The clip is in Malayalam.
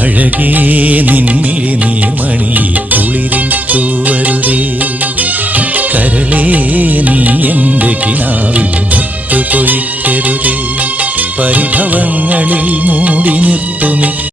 അഴകേ നിൻമിഴി നീർമണി കുളിരിൽ തൂവരുതേ. കരളേ നീ എൻ്റെ കിനാവിൽ മുത്തു പൊഴിക്കരുതേ. പരിഭവങ്ങളിൽ മൂടി നിർത്തുമി